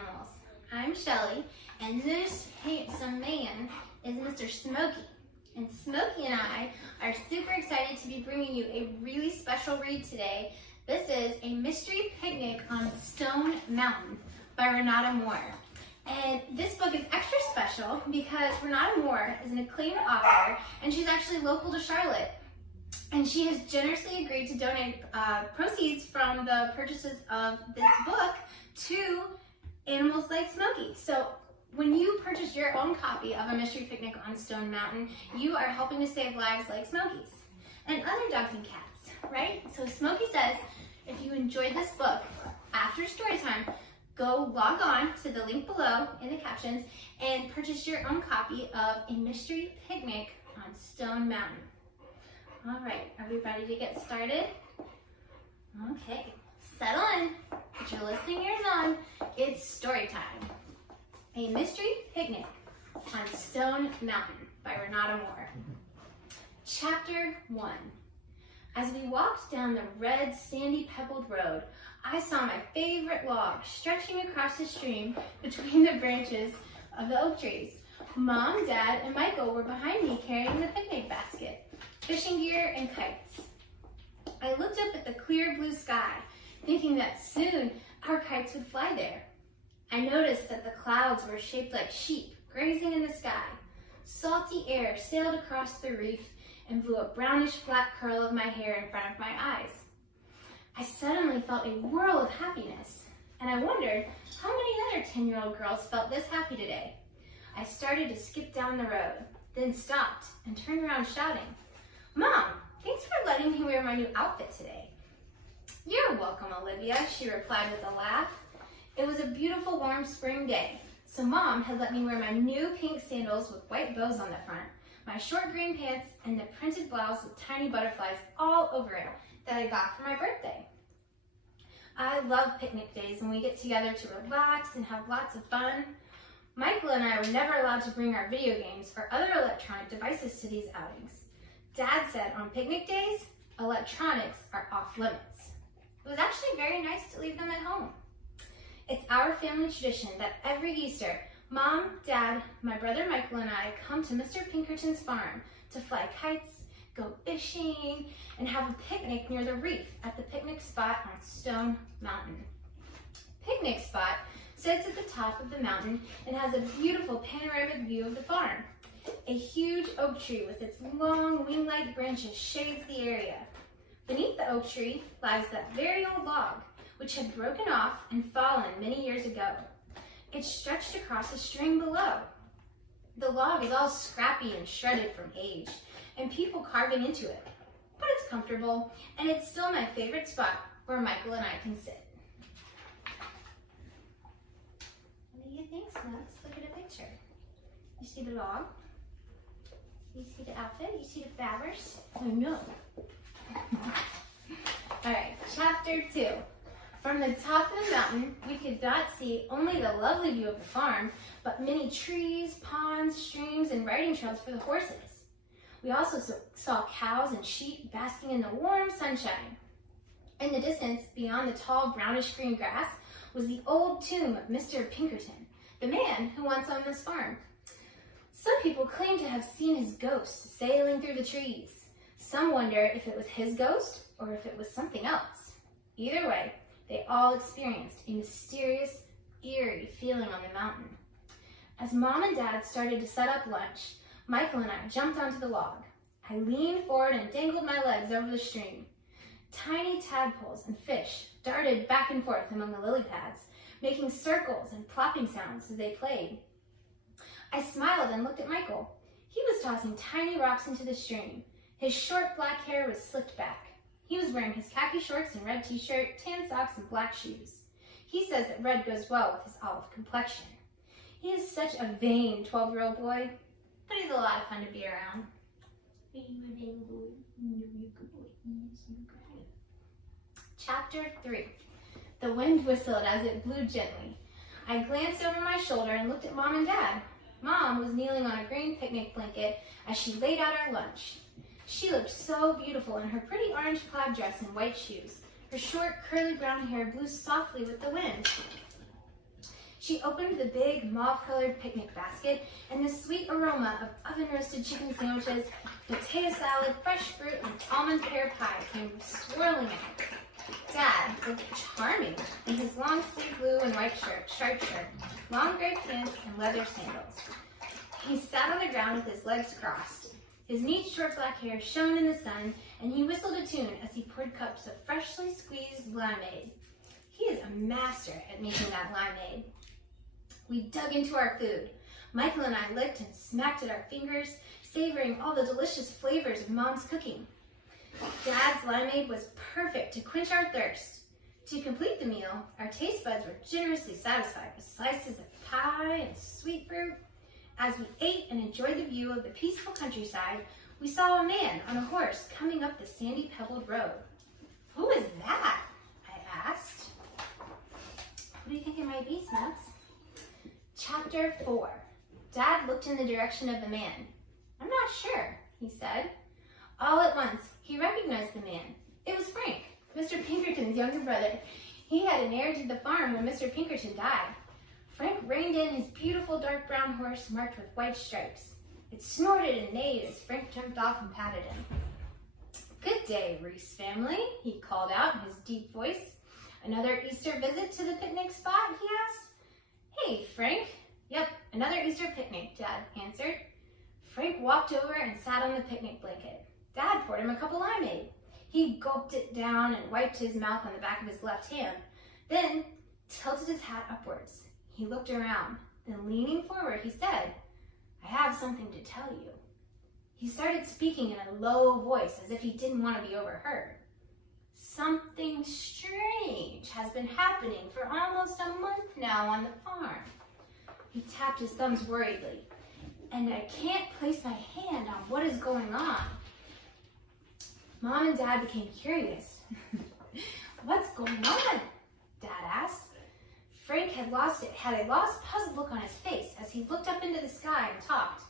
animals. I'm Shelly, and this handsome man is Mr. Smokey. And Smokey and I are super excited to be bringing you a really special read today. This is A Mystery Picnic on Stone Mountain by Renata Moore. And this book is extra special because Renata Moore is an acclaimed author, and she's actually local to Charlotte. And she has generously agreed to donate proceeds from the purchases of this book to animals like Smokey. So when you purchase your own copy of A Mystery Picnic on Stone Mountain, you are helping to save lives like Smokey's and other dogs and cats, right? So Smokey says, if you enjoyed this book, after story time, go log on to the link below in the captions and purchase your own copy of A Mystery Picnic on Stone Mountain. All right, are we ready to get started? Okay, settle in, put your listening ears on. It's story time. A Mystery Picnic on Stone Mountain by Renata Moore. Chapter 1. As we walked down the red, sandy pebbled road, I saw my favorite log stretching across the stream between the branches of the oak trees. Mom, Dad, and Michael were behind me carrying the picnic basket, fishing gear, and kites. I looked up at the clear blue sky, thinking that soon our kites would fly there. I noticed that the clouds were shaped like sheep grazing in the sky. Salty air sailed across the reef and blew a brownish black curl of my hair in front of my eyes. I suddenly felt a whirl of happiness, and I wondered how many other 10-year-old girls felt this happy today. I started to skip down the road, then stopped and turned around shouting, "Mom, thanks for letting me wear my new outfit today." "You're welcome, Olivia," she replied with a laugh. It was a beautiful, warm spring day, so Mom had let me wear my new pink sandals with white bows on the front, my short green pants, and the printed blouse with tiny butterflies all over it that I got for my birthday. I love picnic days when we get together to relax and have lots of fun. Michael and I were never allowed to bring our video games or other electronic devices to these outings. Dad said on picnic days, electronics are off limits. It was actually very nice to leave them at home. It's our family tradition that every Easter, Mom, Dad, my brother Michael, and I come to Mr. Pinkerton's farm to fly kites, go fishing, and have a picnic near the reef at the picnic spot on Stone Mountain. Picnic spot sits at the top of the mountain and has a beautiful panoramic view of the farm. A huge oak tree with its long wing-like branches shades the area. Beneath the oak tree lies that very old log, which had broken off and fallen many years ago. It stretched across a stream below. The log is all scrappy and shredded from age, and people carving into it. But it's comfortable, and it's still my favorite spot where Michael and I can sit. What do you think, Smokes? Look at a picture. You see the log? You see the outfit? You see the flowers? Oh no. All right, chapter 2. From the top of the mountain, we could not see only the lovely view of the farm, but many trees, ponds, streams, and riding trails for the horses. We also saw cows and sheep basking in the warm sunshine. In the distance, beyond the tall brownish-green grass, was the old tomb of Mr. Pinkerton, the man who once owned this farm. Some people claim to have seen his ghost sailing through the trees. Some wonder if it was his ghost or if it was something else. Either way, they all experienced a mysterious, eerie feeling on the mountain. As Mom and Dad started to set up lunch, Michael and I jumped onto the log. I leaned forward and dangled my legs over the stream. Tiny tadpoles and fish darted back and forth among the lily pads, making circles and plopping sounds as they played. I smiled and looked at Michael. He was tossing tiny rocks into the stream. His short black hair was slicked back. He was wearing his khaki shorts and red t-shirt, tan socks, and black shoes. He says that red goes well with his olive complexion. He is such a vain 12-year-old boy, but he's a lot of fun to be around. Chapter 3. The wind whistled as it blew gently. I glanced over my shoulder and looked at Mom and Dad. Mom was kneeling on a green picnic blanket as she laid out our lunch. She looked so beautiful in her pretty orange plaid dress and white shoes. Her short, curly brown hair blew softly with the wind. She She opened the big mauve-colored picnic basket, and the sweet aroma of oven-roasted chicken sandwiches, potato salad, fresh fruit, and almond pear pie came swirling in. Dad looked charming in his long-sleeved blue and white striped shirt, long gray pants, and leather sandals. He sat on the ground with his legs crossed. His neat, short black hair shone in the sun, and he whistled a tune as he poured cups of freshly squeezed limeade. He is a master at making that limeade. We dug into our food. Michael and I licked and smacked at our fingers, savoring all the delicious flavors of Mom's cooking. Dad's limeade was perfect to quench our thirst. To complete the meal, our taste buds were generously satisfied with slices of pie and sweet fruit. As we ate and enjoyed the view of the peaceful countryside, we saw a man on a horse coming up the sandy pebbled road. "Who is that?" I asked. "What do you think it might be, Smokes?" Chapter 4. Dad looked in the direction of the man. "I'm not sure," he said. All at once, he recognized the man. It was Frank, Mr. Pinkerton's younger brother. He had inherited the farm when Mr. Pinkerton died. Frank reined in his beautiful dark brown horse marked with white stripes. It snorted and neighed as Frank jumped off and patted him. "Good day, Reese family," he called out in his deep voice. "Another Easter visit to the picnic spot?" he asked. "Hey, Frank." "Yep, another Easter picnic," Dad answered. Frank walked over and sat on the picnic blanket. Dad poured him a cup of limeade. He gulped it down and wiped his mouth on the back of his left hand, then tilted his hat upwards. He looked around, then leaning forward, he said, "I have something to tell you." He started speaking in a low voice as if he didn't want to be overheard. "Something strange has been happening for almost a month now on the farm." He tapped his thumbs worriedly. "And I can't place my hand on what is going on." Mom and Dad became curious. "What's going on?" Dad asked. Frank had a lost, puzzled look on his face as he looked up into the sky and talked.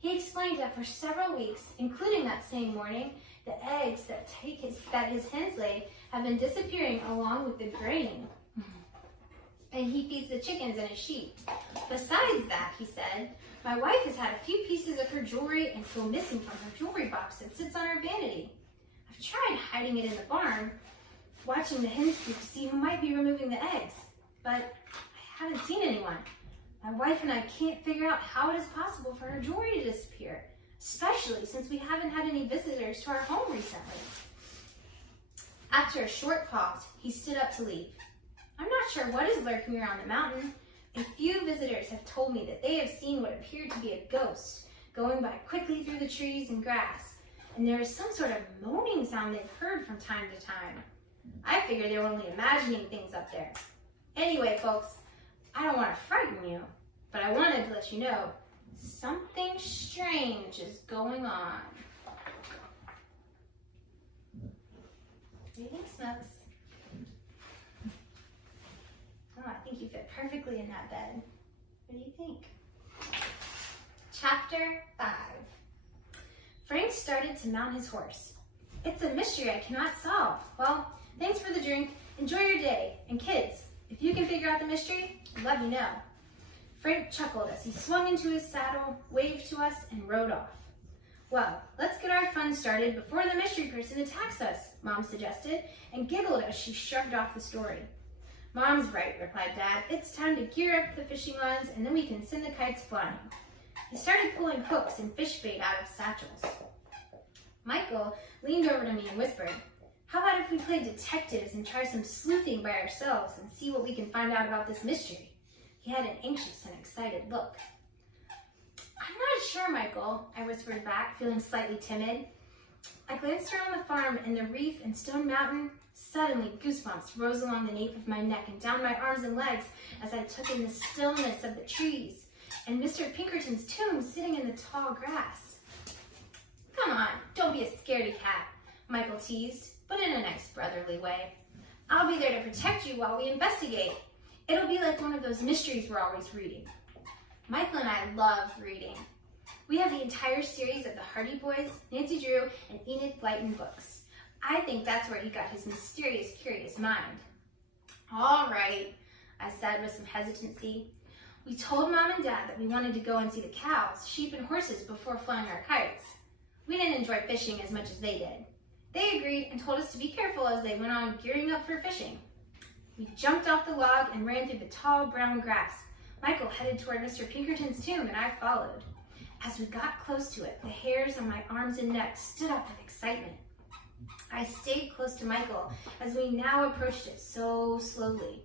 He explained that for several weeks, including that same morning, the eggs that his hens lay have been disappearing along with the grain. And he feeds the chickens and his sheep. "Besides that," he said, "my wife has had a few pieces of her jewelry and feel missing from her jewelry box that sits on her vanity. I've tried hiding it in the barn, watching the hens coop to see who might be removing the eggs, but I haven't seen anyone. My wife and I can't figure out how it is possible for her jewelry to disappear, especially since we haven't had any visitors to our home recently." After a short pause, he stood up to leave. "I'm not sure what is lurking around the mountain. A few visitors have told me that they have seen what appeared to be a ghost going by quickly through the trees and grass, and there is some sort of moaning sound they've heard from time to time. I figure they were only imagining things up there. Anyway, folks, I don't want to frighten you, but I wanted to let you know something strange is going on." What do you think, Smokes? Oh, I think you fit perfectly in that bed. What do you think? Chapter 5. Frank started to mount his horse. "It's a mystery I cannot solve. Well, thanks for the drink. Enjoy your day. And kids, if you can figure out the mystery, let me know." Frank chuckled as he swung into his saddle, waved to us, and rode off. "Well, let's get our fun started before the mystery person attacks us," Mom suggested, and giggled as she shrugged off the story. "Mom's right," replied Dad. "It's time to gear up the fishing lines, and then we can send the kites flying." He started pulling hooks and fish bait out of satchels. Michael leaned over to me and whispered, "How about if we play detectives and try some sleuthing by ourselves and see what we can find out about this mystery?" He had an anxious and excited look. "I'm not sure, Michael," I whispered back, feeling slightly timid. I glanced around the farm and the reef and Stone Mountain. Suddenly, goosebumps rose along the nape of my neck and down my arms and legs as I took in the stillness of the trees and Mr. Pinkerton's tomb sitting in the tall grass. "Come on, don't be a scaredy cat," Michael teased, but in a nice brotherly way. "I'll be there to protect you while we investigate. It'll be like one of those mysteries we're always reading." Michael and I love reading. We have the entire series of the Hardy Boys, Nancy Drew, and Enid Blyton books. I think that's where he got his mysterious, curious mind. "All right," I said with some hesitancy. We told Mom and Dad that we wanted to go and see the cows, sheep, and horses before flying our kites. We didn't enjoy fishing as much as they did. They agreed and told us to be careful as they went on gearing up for fishing. We jumped off the log and ran through the tall brown grass. Michael headed toward Mr. Pinkerton's tomb and I followed. As we got close to it, the hairs on my arms and neck stood up with excitement. I stayed close to Michael as we now approached it so slowly.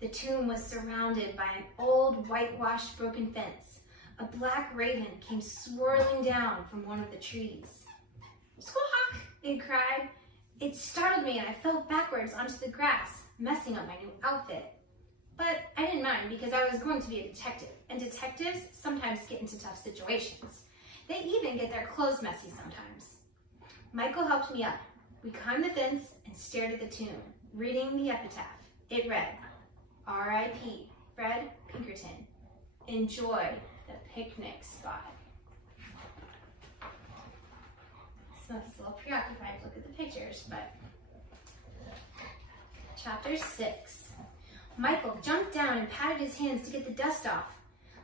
The tomb was surrounded by an old whitewashed broken fence. A black raven came swirling down from one of the trees. "Squawk!" it cried. It startled me and I fell backwards onto the grass, messing up my new outfit. But I didn't mind because I was going to be a detective, and detectives sometimes get into tough situations. They even get their clothes messy sometimes. Michael helped me up. We climbed the fence and stared at the tomb, reading the epitaph. It read, R.I.P. Fred Pinkerton. Enjoy the picnic spot. Smokey's a little preoccupied to look at the pictures, but... Chapter 6. Michael jumped down and patted his hands to get the dust off.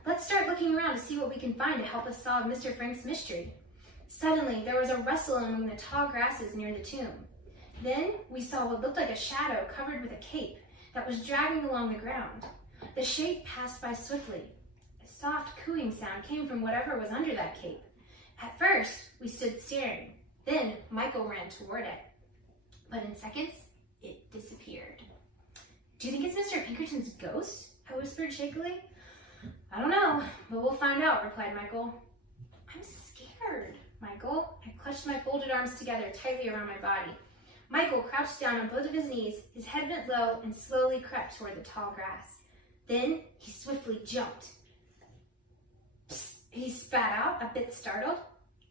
Let's start looking around to see what we can find to help us solve Mr. Frank's mystery. Suddenly, there was a rustle among the tall grasses near the tomb. Then, we saw what looked like a shadow covered with a cape that was dragging along the ground. The shape passed by swiftly. A soft cooing sound came from whatever was under that cape. At first, we stood staring. Then, Michael ran toward it. But in seconds, it disappeared. Do you think it's Mr. Pinkerton's ghost? I whispered shakily. I don't know, but we'll find out, replied Michael. I'm scared, Michael. I clutched my folded arms together tightly around my body. Michael crouched down on both of his knees, his head bent low, and slowly crept toward the tall grass. Then he swiftly jumped. Psst, he spat out, a bit startled.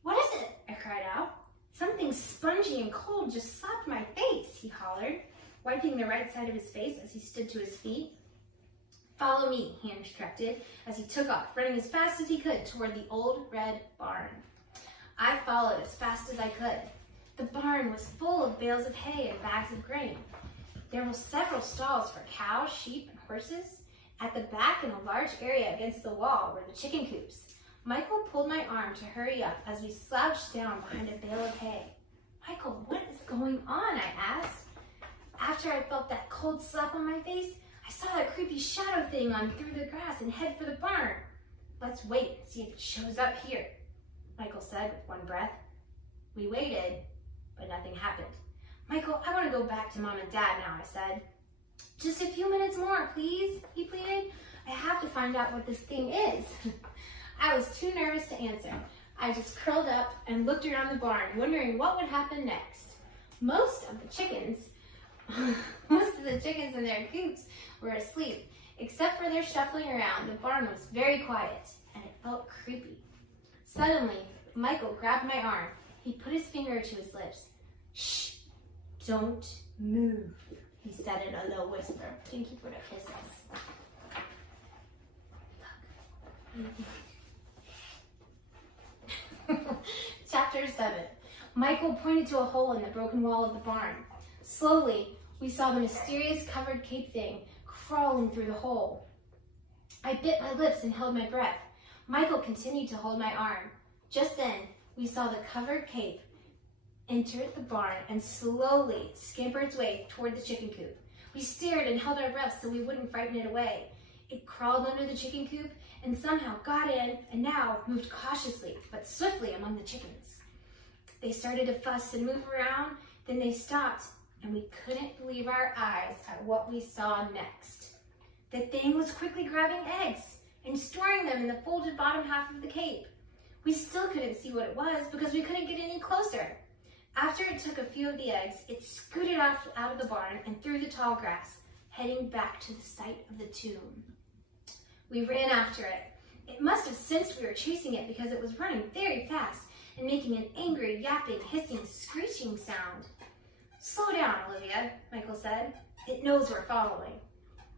What is it? I cried out. Something spongy and cold just slapped my face, he hollered, wiping the right side of his face as he stood to his feet. Follow me, he instructed, as he took off, running as fast as he could toward the old red barn. I followed as fast as I could. The barn was full of bales of hay and bags of grain. There were several stalls for cows, sheep, and horses. At the back, in a large area against the wall, were the chicken coops. Michael pulled my arm to hurry up as we slouched down behind a bale of hay. Michael, what is going on? I asked. After I felt that cold slap on my face, I saw that creepy shadow thing on through the grass and head for the barn. Let's wait and see if it shows up here, Michael said with one breath. We waited, but nothing happened. Michael, I want to go back to Mom and Dad now, I said. Just a few minutes more, please, he pleaded. I have to find out what this thing is. I was too nervous to answer. I just curled up and looked around the barn, wondering what would happen next. Most of the chickens in their coops were asleep. Except for their shuffling around, the barn was very quiet, and it felt creepy. Suddenly, Michael grabbed my arm. He put his finger to his lips. Shh, don't move, he said in a low whisper. Thank you for the kisses. Chapter 7. Michael pointed to a hole in the broken wall of the barn. Slowly, we saw the mysterious covered cape thing crawling through the hole. I bit my lips and held my breath. Michael continued to hold my arm. Just then, we saw the covered cape enter the barn and slowly scamper its way toward the chicken coop. We stared and held our breaths so we wouldn't frighten it away. It crawled under the chicken coop and somehow got in and now moved cautiously but swiftly among the chickens. They started to fuss and move around, then they stopped, and we couldn't believe our eyes at what we saw next. The thing was quickly grabbing eggs and storing them in the folded bottom half of the cape. We still couldn't see what it was because we couldn't get any closer. After it took a few of the eggs, it scooted out of the barn and through the tall grass, heading back to the site of the tomb. We ran after it. It must have sensed we were chasing it because it was running very fast and making an angry, yapping, hissing, screeching sound. Slow down, Olivia, Michael said. It knows we're following.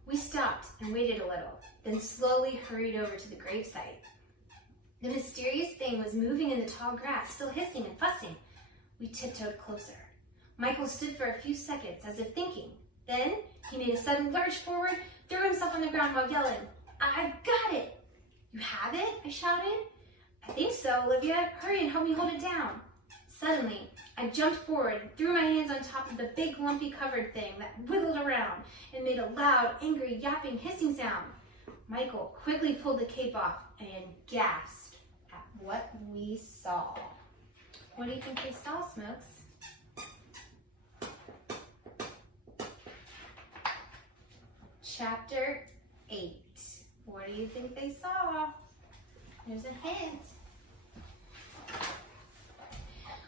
We stopped and waited a little, then slowly hurried over to the gravesite. The mysterious thing was moving in the tall grass, still hissing and fussing. We tiptoed closer. Michael stood for a few seconds as if thinking. Then he made a sudden lurch forward, threw himself on the ground while yelling, "I've got it!" "You have it?" I shouted. "I think so, Olivia. Hurry and help me hold it down." Suddenly, I jumped forward and threw my hands on top of the big lumpy covered thing that wiggled around and made a loud, angry, yapping, hissing sound. Michael quickly pulled the cape off and gasped at what we saw. What do you think we saw, Smokes? Chapter 8. What do you think they saw? There's a hint.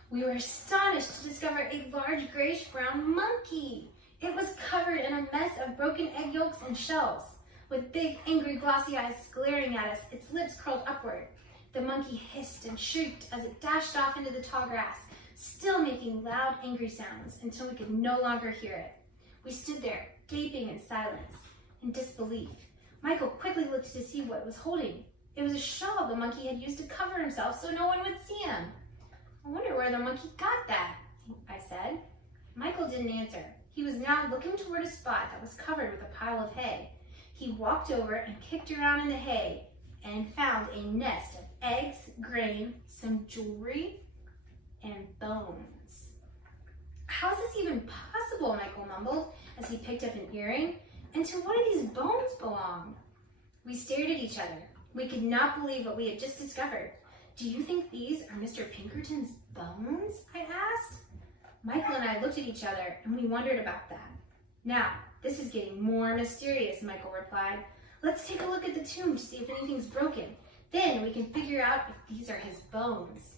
We were astonished to discover a large grayish-brown monkey. It was covered in a mess of broken egg yolks and shells. With big, angry, glossy eyes glaring at us, its lips curled upward. The monkey hissed and shrieked as it dashed off into the tall grass, still making loud, angry sounds until we could no longer hear it. We stood there, gaping in silence, in disbelief. Michael quickly looked to see what it was holding. It was a shawl the monkey had used to cover himself so no one would see him. "I wonder where the monkey got that," I said. Michael didn't answer. He was now looking toward a spot that was covered with a pile of hay. He walked over and kicked around in the hay and found a nest of eggs, grain, some jewelry, and bones. "How is this even possible?" Michael mumbled as he picked up an earring. "And to what do these bones belong?" We stared at each other. We could not believe what we had just discovered. "Do you think these are Mr. Pinkerton's bones?" I asked. Michael and I looked at each other and we wondered about that. "Now, this is getting more mysterious," Michael replied. "Let's take a look at the tomb to see if anything's broken. Then we can figure out if these are his bones."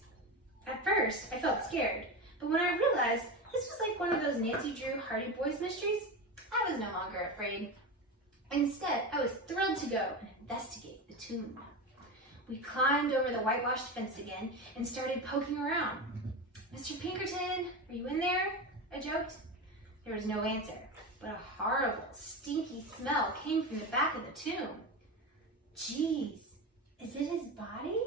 At first, I felt scared, but when I realized this was like one of those Nancy Drew Hardy Boys mysteries, I was no longer afraid. Instead, I was thrilled to go and investigate the tomb. We climbed over the whitewashed fence again and started poking around. "Mr. Pinkerton, are you in there?" I joked. There was no answer, but a horrible, stinky smell came from the back of the tomb. "Geez, is it his body?"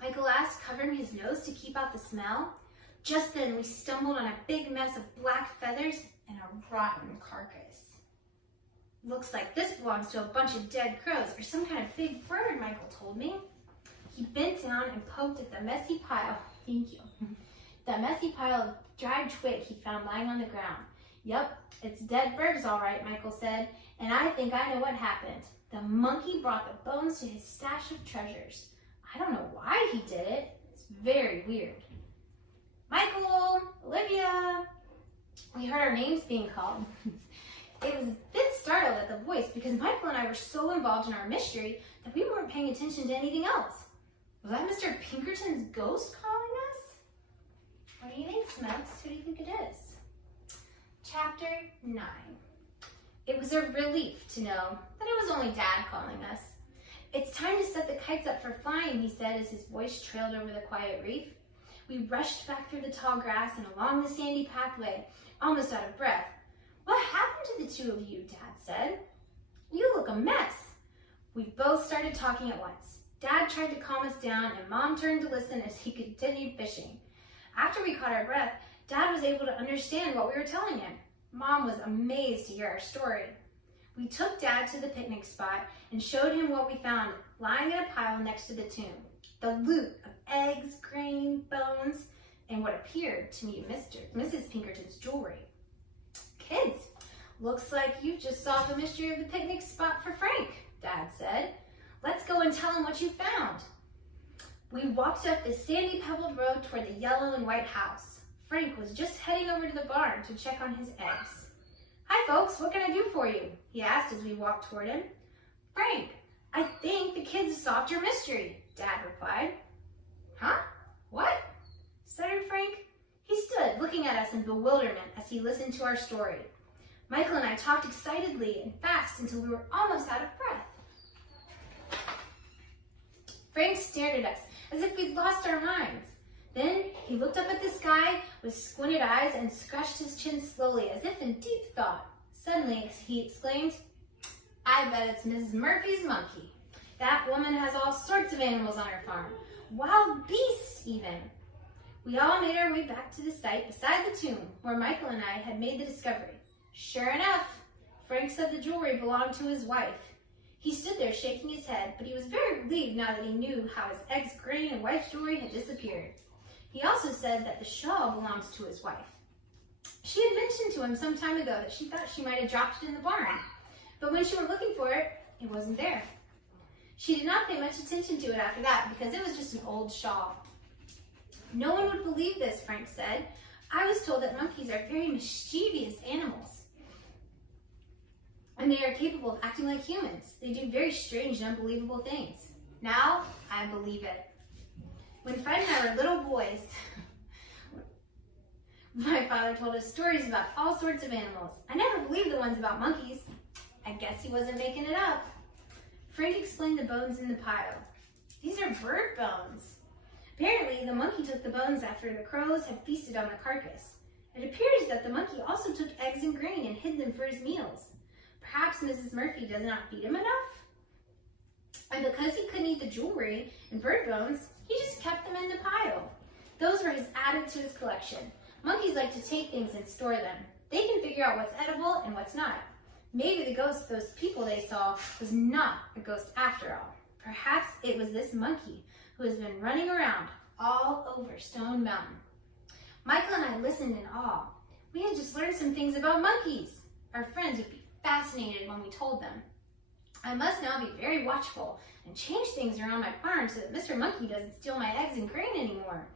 Michael asked, covering his nose to keep out the smell. Just then, we stumbled on a big mess of black feathers and a rotten carcass. "Looks like this belongs to a bunch of dead crows or some kind of big bird," Michael told me. He bent down and poked at the messy pile. Thank you. The messy pile of dried twig he found lying on the ground. "Yep, it's dead birds all right," Michael said, "and I think I know what happened. The monkey brought the bones to his stash of treasures. I don't know why he did it. It's very weird." "Michael, Olivia." We heard our names being called. It was a bit startled at the voice because Michael and I were so involved in our mystery that we weren't paying attention to anything else. Was that Mr. Pinkerton's ghost calling us? What do you think, Smokes? Who do you think it is? Chapter 9. It was a relief to know that it was only Dad calling us. "It's time to set the kites up for flying," he said as his voice trailed over the quiet reef. We rushed back through the tall grass and along the sandy pathway, almost out of breath. "What happened to the two of you?" Dad said. "You look a mess." We both started talking at once. Dad tried to calm us down and Mom turned to listen as he continued fishing. After we caught our breath, Dad was able to understand what we were telling him. Mom was amazed to hear our story. We took Dad to the picnic spot and showed him what we found lying in a pile next to the tomb. The loot of eggs, grain, bones, and what appeared to be Mrs. Pinkerton's jewelry. "Kids, looks like you've just solved the mystery of the picnic spot for Frank," Dad said. "Let's go and tell him what you found." We walked up the sandy pebbled road toward the yellow and white house. Frank was just heading over to the barn to check on his eggs. "Hi folks, what can I do for you?" he asked as we walked toward him. "Frank, I think the kids solved your mystery," Dad replied. "Huh? What?" stuttered Frank. He stood looking at us in bewilderment as he listened to our story. Michael and I talked excitedly and fast until we were almost out of breath. Frank stared at us as if we'd lost our minds. Then he looked up at the sky with squinted eyes and scratched his chin slowly as if in deep thought. Suddenly he exclaimed, "I bet it's Mrs. Murphy's monkey. That woman has all sorts of animals on her farm, wild beasts even." We all made our way back to the site beside the tomb where Michael and I had made the discovery. Sure enough, Frank said the jewelry belonged to his wife. He stood there shaking his head, but he was very relieved now that he knew how his egg's grain and wife's jewelry had disappeared. He also said that the shawl belonged to his wife. She had mentioned to him some time ago that she thought she might have dropped it in the barn, but when she went looking for it, it wasn't there. She did not pay much attention to it after that because it was just an old shawl. No one would believe this, Frank said. I was told that monkeys are very mischievous animals, and they are capable of acting like humans. They do very strange and unbelievable things. Now, I believe it. When Fred and I were little boys, my father told us stories about all sorts of animals. I never believed the ones about monkeys. I guess he wasn't making it up. Frank explained the bones in the pile. These are bird bones. Apparently, the monkey took the bones after the crows had feasted on the carcass. It appears that the monkey also took eggs and grain and hid them for his meals. Perhaps Mrs. Murphy does not feed him enough? And because he couldn't eat the jewelry and bird bones, he just kept them in the pile. Those were his added to his collection. Monkeys like to take things and store them. They can figure out what's edible and what's not. Maybe the ghost of those people they saw was not a ghost after all. Perhaps it was this monkey who has been running around all over Stone Mountain. Michael and I listened in awe. We had just learned some things about monkeys. Our friends would be fascinated when we told them. I must now be very watchful and change things around my barn so that Mr. Monkey doesn't steal my eggs and grain anymore,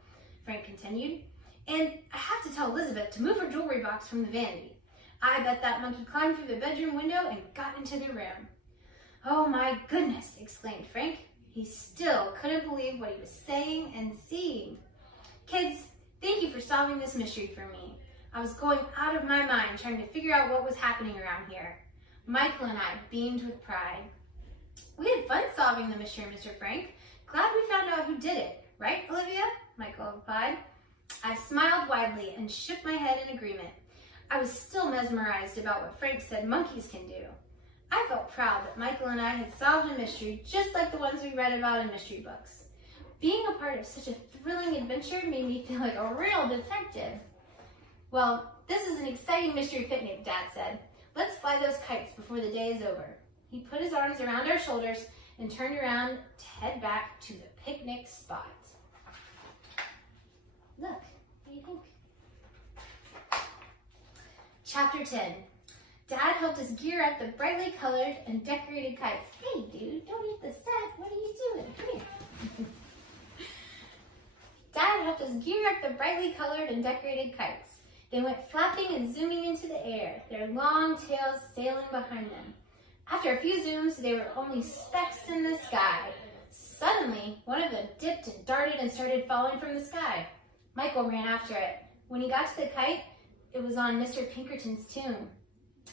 Frank continued. And I have to tell Elizabeth to move her jewelry box from the vanity. I bet that monkey climbed through the bedroom window and got into the room. Oh my goodness, exclaimed Frank. He still couldn't believe what he was saying and seeing. Kids, thank you for solving this mystery for me. I was going out of my mind trying to figure out what was happening around here. Michael and I beamed with pride. We had fun solving the mystery, Mr. Frank. Glad we found out who did it, right, Olivia? Michael replied. I smiled widely and shook my head in agreement. I was still mesmerized about what Frank said monkeys can do. I felt proud that Michael and I had solved a mystery just like the ones we read about in mystery books. Being a part of such a thrilling adventure made me feel like a real detective. Well, this is an exciting mystery picnic, Dad said. Let's fly those kites before the day is over. He put his arms around our shoulders and turned around to head back to the picnic spot. Look, what do you think? Chapter 10. Dad helped us gear up the brightly colored and decorated kites. Hey, dude, don't eat the sack. What are you doing? Come here. Dad helped us gear up the brightly colored and decorated kites. They went flapping and zooming into the air, their long tails sailing behind them. After a few zooms, they were only specks in the sky. Suddenly, one of them dipped and darted and started falling from the sky. Michael ran after it. When he got to the kite, it was on Mr. Pinkerton's tomb.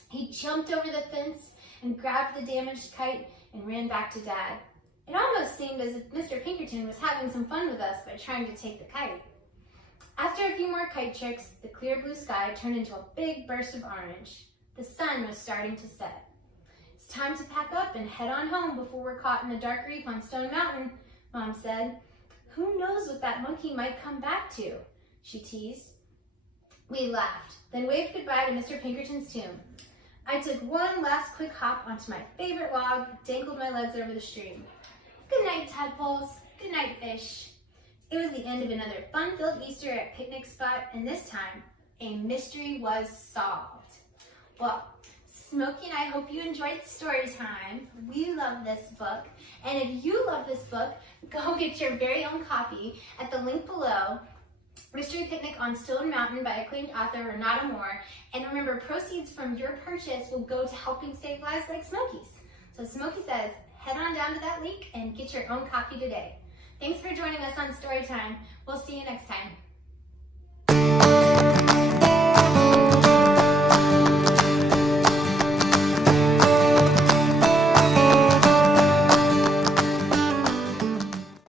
He jumped over the fence and grabbed the damaged kite and ran back to Dad. It almost seemed as if Mr. Pinkerton was having some fun with us by trying to take the kite. After a few more kite tricks, the clear blue sky turned into a big burst of orange. The sun was starting to set. It's time to pack up and head on home before we're caught in the dark reef on Stone Mountain, Mom said. Who knows what that monkey might come back to, she teased. We laughed, then waved goodbye to Mr. Pinkerton's tomb. I took one last quick hop onto my favorite log, dangled my legs over the stream. Good night, tadpoles. Good night, fish. It was the end of another fun-filled Easter at Picnic Spot, and this time, a mystery was solved. Well, Smokey and I hope you enjoyed story time. We love this book, and if you love this book, go get your very own copy at the link below. Mystery Picnic on Stone Mountain by acclaimed author Renata Moore. And remember, proceeds from your purchase will go to helping save lives like Smokey's. So Smokey says, head on down to that link and get your own copy today. Thanks for joining us on Storytime. We'll see you next time.